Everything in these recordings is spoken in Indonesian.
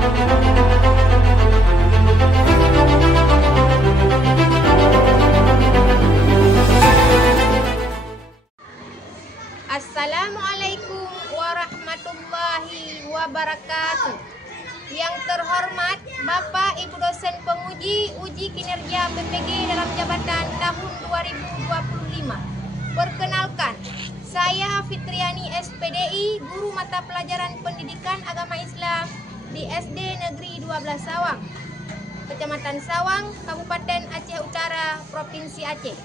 Assalamualaikum warahmatullahi wabarakatuh. Yang terhormat Bapak Ibu dosen penguji uji kinerja PPG dalam jabatan tahun 2025. Perkenalkan, saya Fitriani SPDI, guru mata pelajaran pendidikan agama Islam di SD Negeri 12 Sawang, Kecamatan Sawang, Kabupaten Aceh Utara, Provinsi Aceh.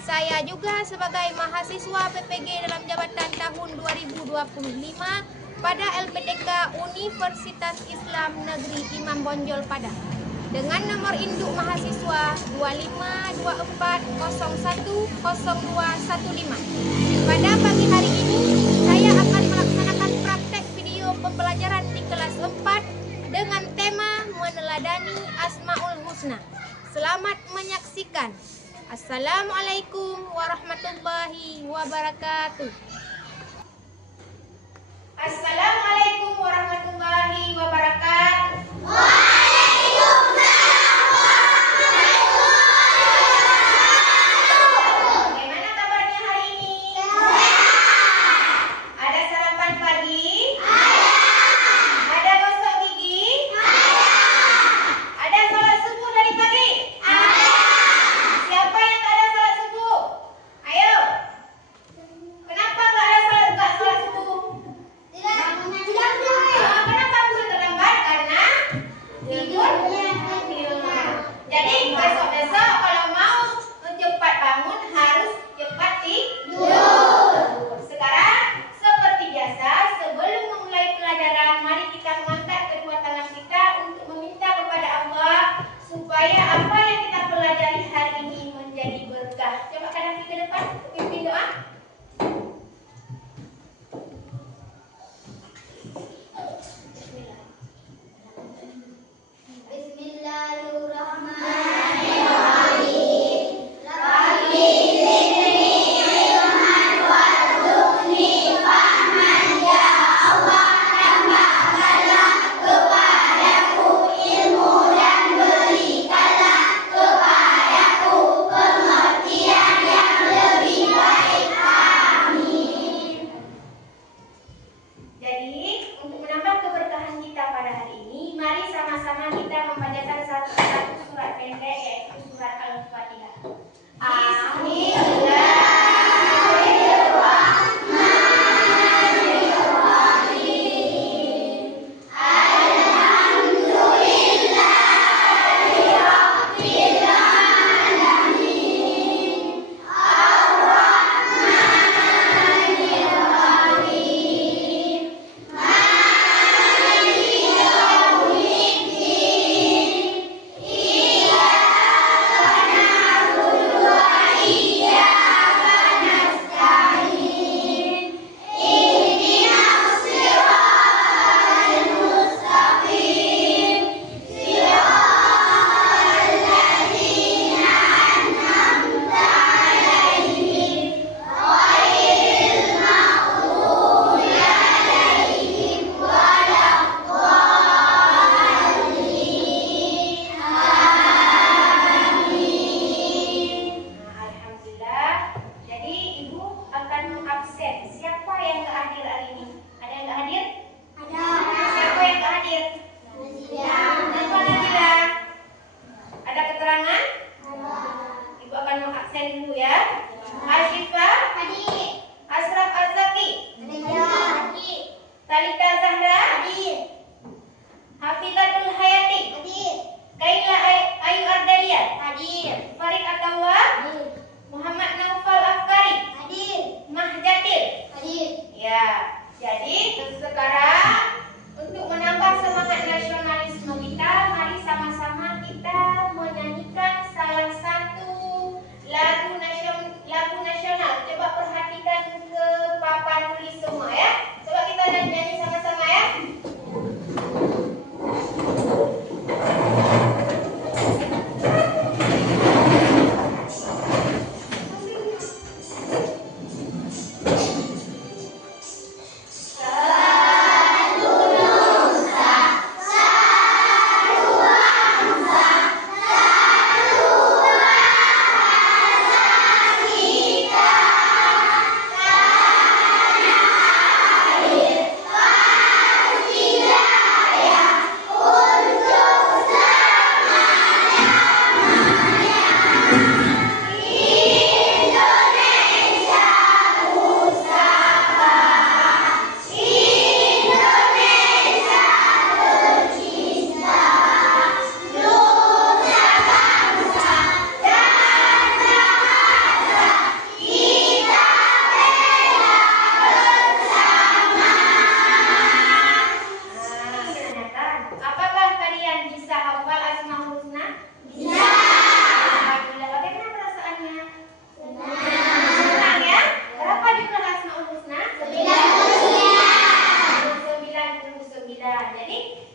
Saya juga sebagai mahasiswa PPG dalam jabatan tahun 2025 pada LPDK Universitas Islam Negeri Imam Bonjol Padang dengan nomor induk mahasiswa 2524010215. Pada pagi hari ini saya akan melaksanakan praktek video pembelajaran di kelas 4 dengan tema meneladani Asmaul Husna. Selamat menyaksikan. Assalamualaikum warahmatullahi wabarakatuh. Assalamualaikum warahmatullahi wabarakatuh. Waalaikumsalam warahmatullahi wabarakatuh. Bagaimana kabarnya hari ini? Sehat. Ada sarapan pagi? Ada. Ada gosok gigi? Ada. Ada sholat subuh tadi pagi? Ada. Siapa yang tak ada sholat subuh? Ayo. Kenapa nggak sholat subuh? Tidak.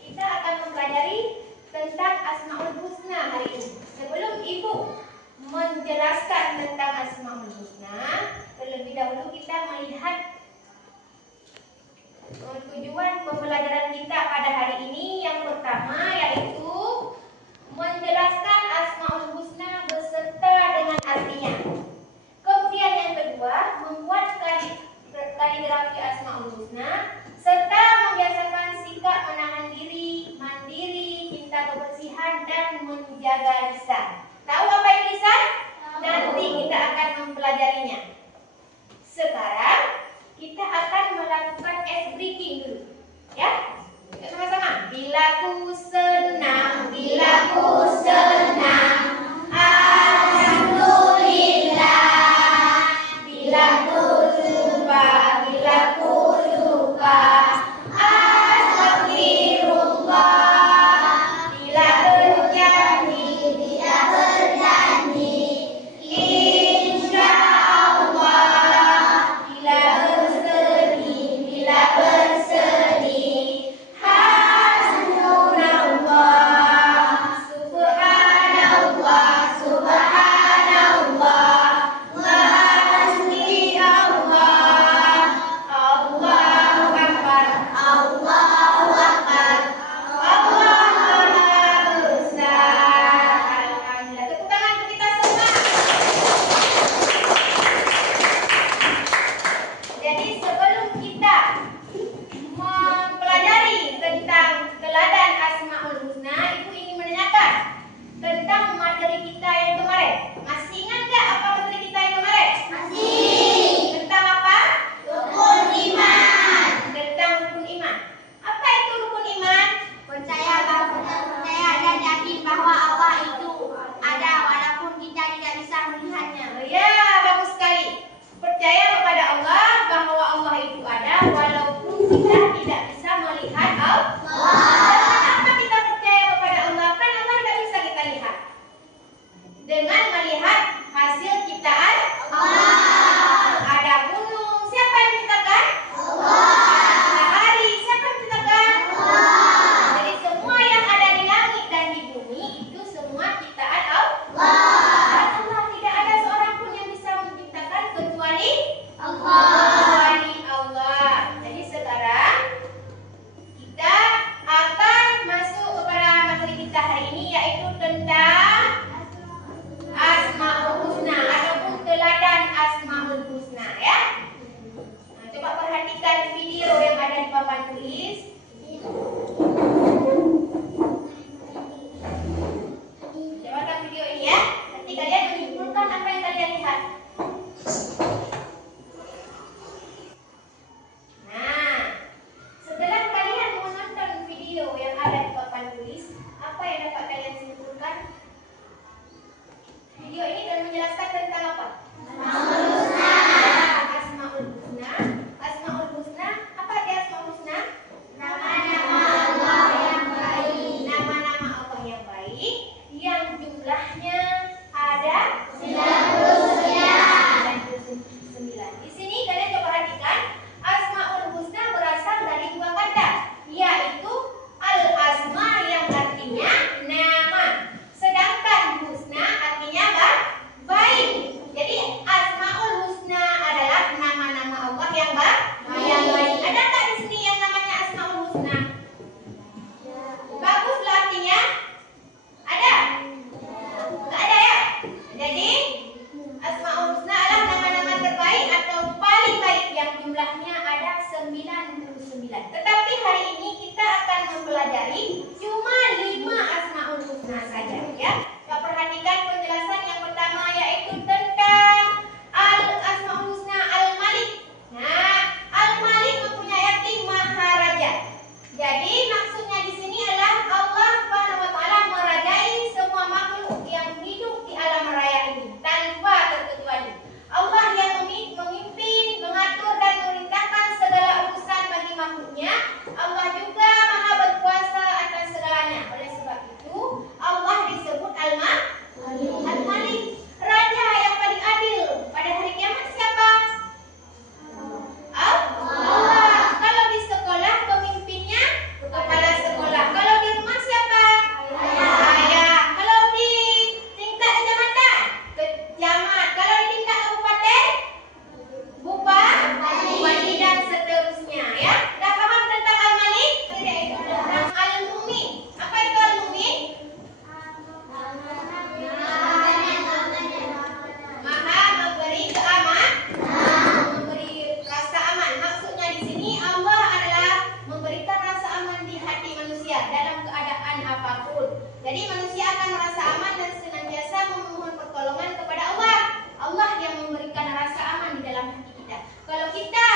kita akan mempelajari tentang Asmaul Husna hari ini. Sebelum Ibu menjelaskan tentang Asmaul Husna, terlebih dahulu kita melihat tujuan pembelajaran kita pada hari ini. Yang pertama yaitu menjelaskan Asmaul Husna beserta dengan artinya. Kemudian yang kedua, membuat kaligrafi Asmaul Husna serta membiasakan sikap menahan diri, mandiri, cinta kebersihan dan menjaga lisan. Tahu apa itu lisan? Nanti kita akan mempelajarinya. Sekarang kita akan melakukan ice breaking dulu, ya. Sama-sama. Bila ku senang, bila ku senang, alhamdulillah. Bila ku lupa, bila ku lupa, astagfirullah. Bila berjanji, bila berjanji, insya Allah. Bila bersedih, bila bersedih, hasbunallah. Subhanallah, subhanallah. Maha suci Allah. Allahu Akbar, Allahu Akbar. Allah Maha Besar. Alhamdulillah. Tepuk tangan untuk kita semua. Jadi sebelum kita mempelajari tentang teladan Asmaul Husna, Ibu ingin menanyakan tentang materi kita yang kemarin. Masih ingat nggak apa materi kita yang kemarin? Masih. Tentang apa? Rukun iman. Tentang rukun iman. Apa itu rukun iman? Percaya dan yakin bahwa Allah itu ada walaupun kita tidak bisa melihatnya. Ya, bagus sekali. Percaya kepada Allah bahwa Allah itu ada walaupun kita tidak bisa melihat Allah. Kenapa kita percaya kepada Allah? Kan Allah tidak bisa kita lihat. Dengan melihat hasil ciptaan Allah. Ada gunung, siapa yang menciptakan? Allah. Matahari, siapa yang menciptakan? Allah. Jadi semua yang ada di langit dan di bumi itu semua ciptaan Allah. Allah tidak ada seorang pun yang bisa menciptakan kecuali Allah. Jadi sekarang kita akan masuk kepada materi kita hari ini, yaitu tentang Asmaul Husna ataupun teladan Asmaul Husna, ya. Nah, coba perhatikan video yang ada di papan tulis. Coba lihat video ini, ya. Nanti kalian menyimpulkan apa yang kalian lihat. Nah, setelah kalian menonton video yang ada di papan tulis, apa yang dapat kalian simpulkan? Video ini akan menjelaskan tentang apa? Asmaul Husna. Asmaul Husna. Asmaul Husna. Apa arti Asmaul Husna? Nama-nama Allah yang baik. Nama-nama Allah yang baik yang jumlahnya ada 99. Di sini kalian coba perhatikan, Asmaul Husna berasal dari dua kata, yaitu al-asma yang artinya nama, sedangkan husna artinya apa? Baik. Jadi manusia dalam keadaan apapun. Jadi manusia akan merasa aman dan senantiasa memohon pertolongan kepada Allah. Allah yang memberikan rasa aman di dalam hati kita. Kalau kita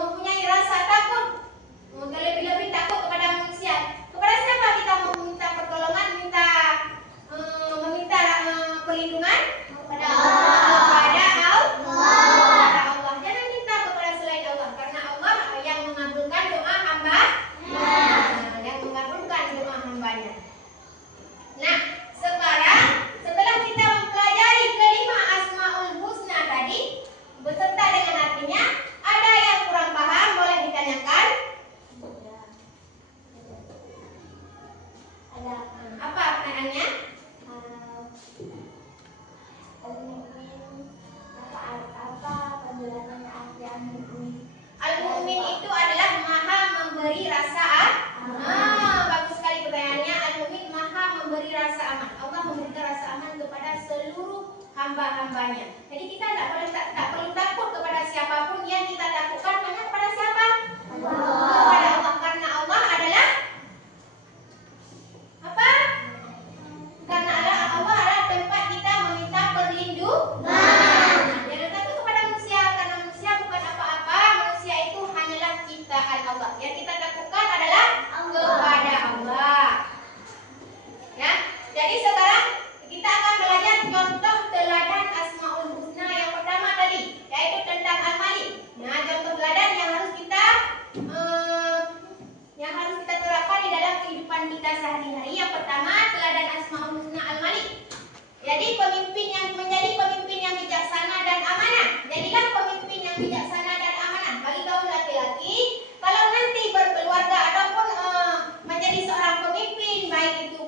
mempunyai rasa takut, terlebih-lebih takut kepada manusia, kepada siapa kita meminta pertolongan, meminta perlindungan? Kepada Allah. Jangan minta kepada selain Allah, karena Allah yang mengabulkan doa hamba. Yang mengabulkan doa hambanya. Nah, sekarang setelah kita mempelajari kelima Asmaul Husna tadi beserta dengan artinya, ada yang kurang paham boleh ditanyakan? Ada apa pertanyaannya? Al-Mu'min itu adalah maha memberi rasa bagus sekali pertanyaannya. Al-Mu'min maha memberi rasa aman. Allah memberikan rasa aman kepada seluruh hamba-hambanya. Jadi kita tak perlu takut kepada siapapun. Yang kita takutkan hanya kepada siapa? Kepada Allah. Karena Allah adalah apa? Karena Allah adalah tempat kita meminta perlindungan. Jangan takut kepada manusia, karena manusia bukan apa-apa. Manusia itu hanyalah ciptaan Allah. Yang kita takutkan adalah kepada Allah. Ya. Jadi sekarang kita akan belajar contoh teladan Asmaul Husna yang pertama tadi, yaitu tentang Al-Malik. Nah, contoh teladan yang harus kita terapkan di dalam kehidupan kita sehari-hari. Yang pertama, teladan Asmaul Husna Al-Malik. Jadi menjadi pemimpin yang bijaksana dan amanah. Jadilah pemimpin yang bijaksana dan amanah. Bagi kaum laki-laki, kalau nanti berkeluarga ataupun menjadi seorang pemimpin, baik itu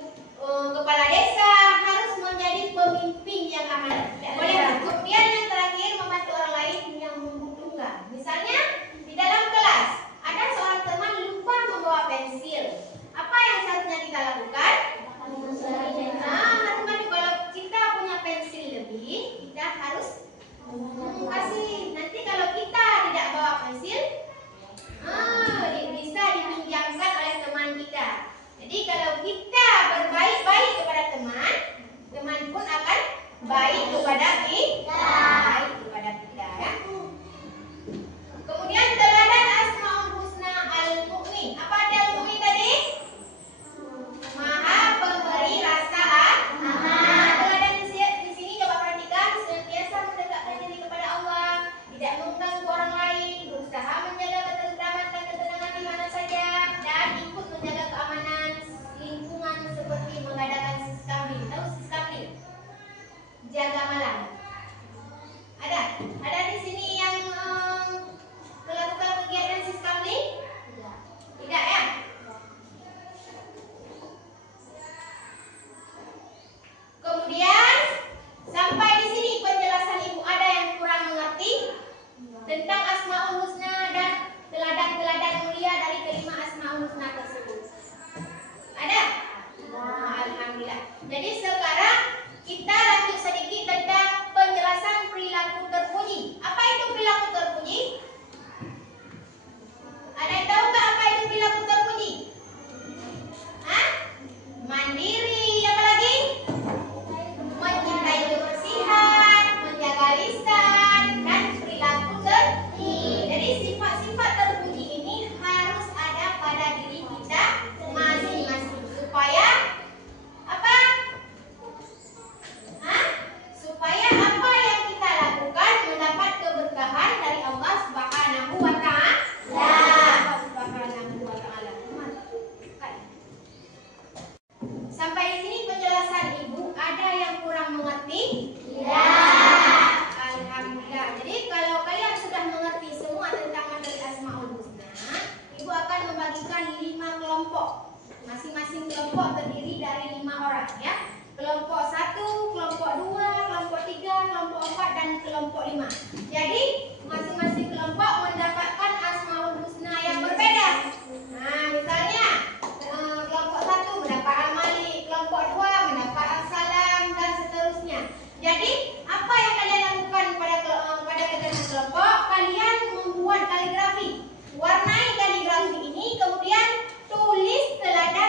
kepala desa, harus menjadi pemimpin yang amanah. Boleh. Kemudian yang terakhir, membantu orang lain yang membutuhkan. Misalnya di dalam kelas ada seorang teman lupa membawa pensil. Apa yang seharusnya kita lakukan? Kalau kita punya pensil lebih, kita harus kasih. Nanti kalau kita tidak bawa pensil, bisa dipinjamkan oleh teman kita. Jadi kalau kita berbaik-baik kepada teman, teman pun akan baik kepada kita. Ya. Kemudian teladan Asmaul Husna Al-Mu'min. Apa arti Al-Mu'min tadi? Maha pemberi rasa aman. Teladan di sini coba perhatikan, senantiasa mendekatkan diri kepada Allah, tidak mengganggu orang lain, berusaha menjaga ketentraman dan ketenangan di mana saja, dan ikut menjaga keamanan lingkungan seperti mengadakan siskamling. Tahu siskamling? Jaga malam. Ada di sini yang melakukan kegiatan siskamling? Tidak ya? Kemudian sampai di sini penjelasan Ibu ada yang kurang mengerti tentang Asmaul Husna dan teladan-teladan mulia dari kelima Asmaul Husna tersebut. Ada? Alhamdulillah. Jadi sekarang kita lanjut sedikit tentang penjelasan perilaku terpuji. Apa itu perilaku terpuji? Ada yang tahu nggak apa itu perilaku terpuji? Mandiri, apa lagi? Mencintai kebersihan, menjaga lisan, dan perilaku terpuji. Jadi sifat-sifat terpuji ini harus ada pada diri kita masing-masing supaya apa? Supaya apa yang kita lakukan mendapat keberkahan dari Allah Subhanahu wa Ta'ala. Sampai di sini penjelasan Ibu, ada yang kurang mengerti? Tidak. Alhamdulillah. Jadi kalau kalian sudah mengerti semua tentang materi Asmaul Husna, Ibu akan membagikan 5 kelompok. Masing-masing kelompok terdiri dari 5 orang ya. Kelompok 1, kelompok 2, kelompok 3, kelompok 4, dan kelompok 5. Jadi masing-masing kelompok mendapatkan Asmaul Husna yang berbeda. Nah, misalnya kelompok 1 mendapat Al-Malik, kelompok 2 mendapat As-Salam, dan seterusnya. Jadi apa yang kalian lakukan pada kelompok? Kalian membuat kaligrafi. Warnai kaligrafi ini, kemudian tulis teladan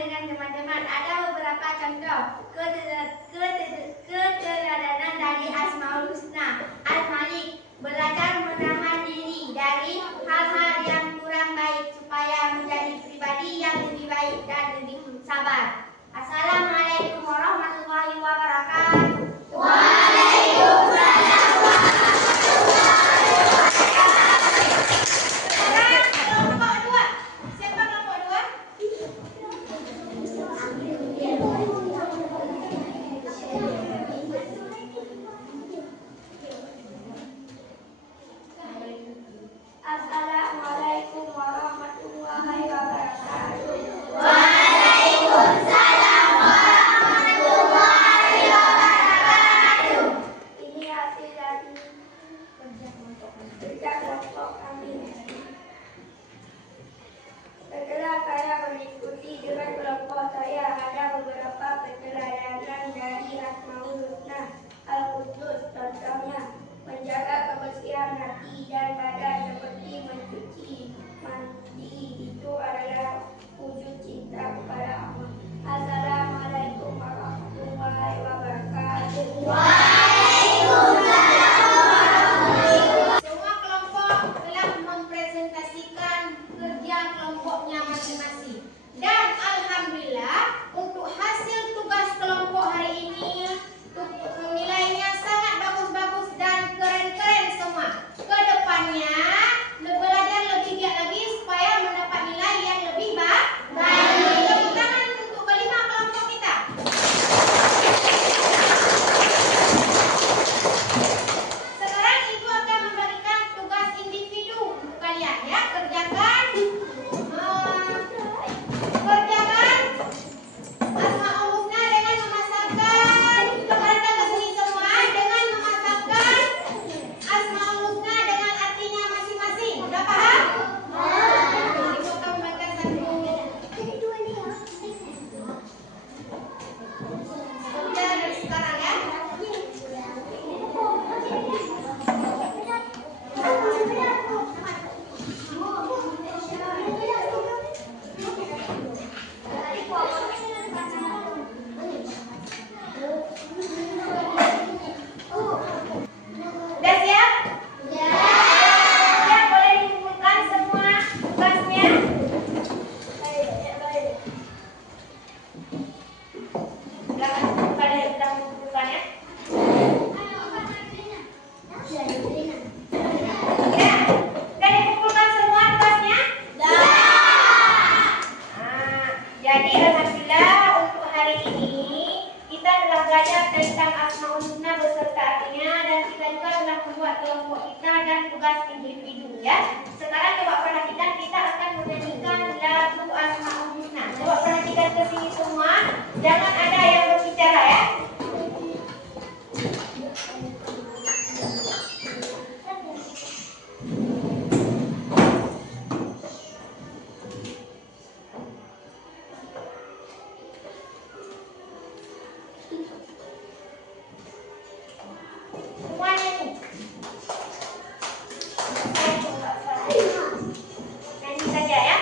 dengan teman-teman. Ada beberapa contoh keteladanan dari Asmaul Husna. Al-Malik, belajar menahan diri dari hal-hal yang kurang baik supaya menjadi pribadi yang lebih baik dan lebih sabar. Assalamualaikum warahmatullahi wabarakatuh. Waalaikumsalam warahmatullahi wabarakatuh. Sekarang kelompok 2. Siapa kelompok 2? Assalamualaikum warahmatullahi wabarakatuh. Waalaikumsalam warahmatullahi wabarakatuh. Ini hasil dari kerja kelompok kami. Setelah saya mengikuti dengan kelompok saya, ada beberapa keteladanan dari Asmaul Husna. Al-Qudus, contohnya menjaga kebersihan hati dan badan seperti mencuci mandi, itu adalah wujud cinta kepada Allah. Assalamualaikum warahmatullahi wabarakatuh. Waalaikumsalam warahmatullahi wabarakatuh. Semua kelompok telah mempresentasikan kerja kelompoknya masing-masing. Dan alhamdulillah untuk hasil tugas kelompok hari ini nilainya sangat bagus-bagus dan keren-keren semua. Kedepannya belajar lebih giat lagi supaya mendapat nilai yang lebih baik. Tepuk tangan untuk kelima kelompok kita. Sekarang ibu akan memberikan tugas individu untuk kalian ya. Kerjakan Asmaul Husna dengan memasangkan, coba datang ke sini semua dengan memasangkan Asmaul Husna dengan artinya masing-masing. Udah paham? Ibu akan memberikan satu. Udah dari sekarang ya. Udah siap? Ya. Siap, boleh dikumpulkan semua tugasnya. Sudah mengumpulkan ya? Ya. Sudah dikumpulkan semua tugasnya? Jadi alhamdulillah untuk hari ini kita telah belajar tentang Asmaul Husna beserta artinya, dan kita juga telah membuat kelompok kita dan tugas individu ya. Sekarang coba perhatikan, kita akan menyanyikan lagu Asmaul Husna. Coba perhatikan ke sini semua, jangan ada yang berbicara ya. Semuanya nih. Nyanyi saja ya.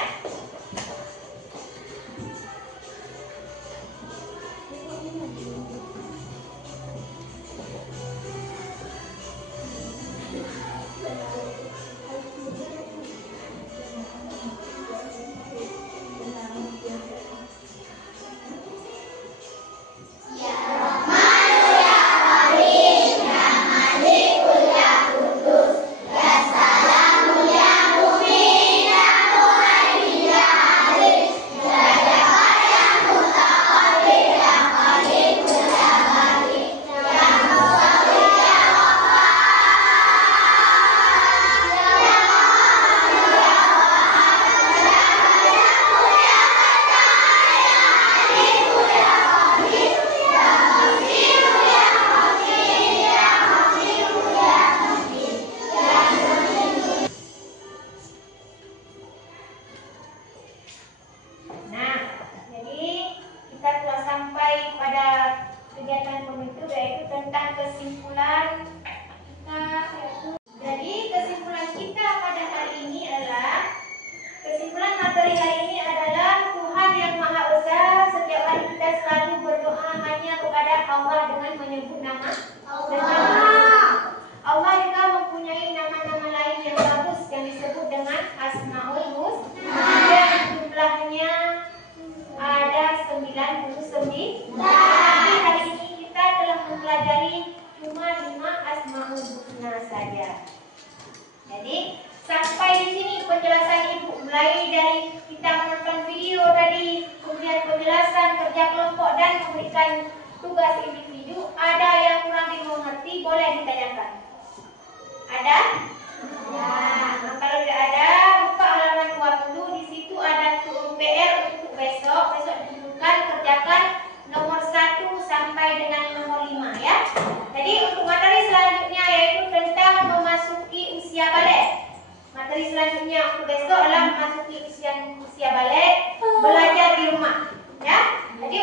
Jadi sampai di sini penjelasan Ibu, mulai dari kita menonton video tadi, kemudian penjelasan kerja kelompok dan memberikan tugas individu. Ada yang kurang dimengerti, boleh ditanyakan. Ada? Ya. Nah, kalau tidak ada, buka halaman 20. Di situ ada PR untuk besok. Besok ditentukan kerjakan nomor 1 sampai dengan nomor 5 ya. Jadi untuk materi selanjutnya yaitu tentang memasuki usia balik. Materi selanjutnya untuk besok adalah memasuki usia balik, belajar di rumah ya. Jadi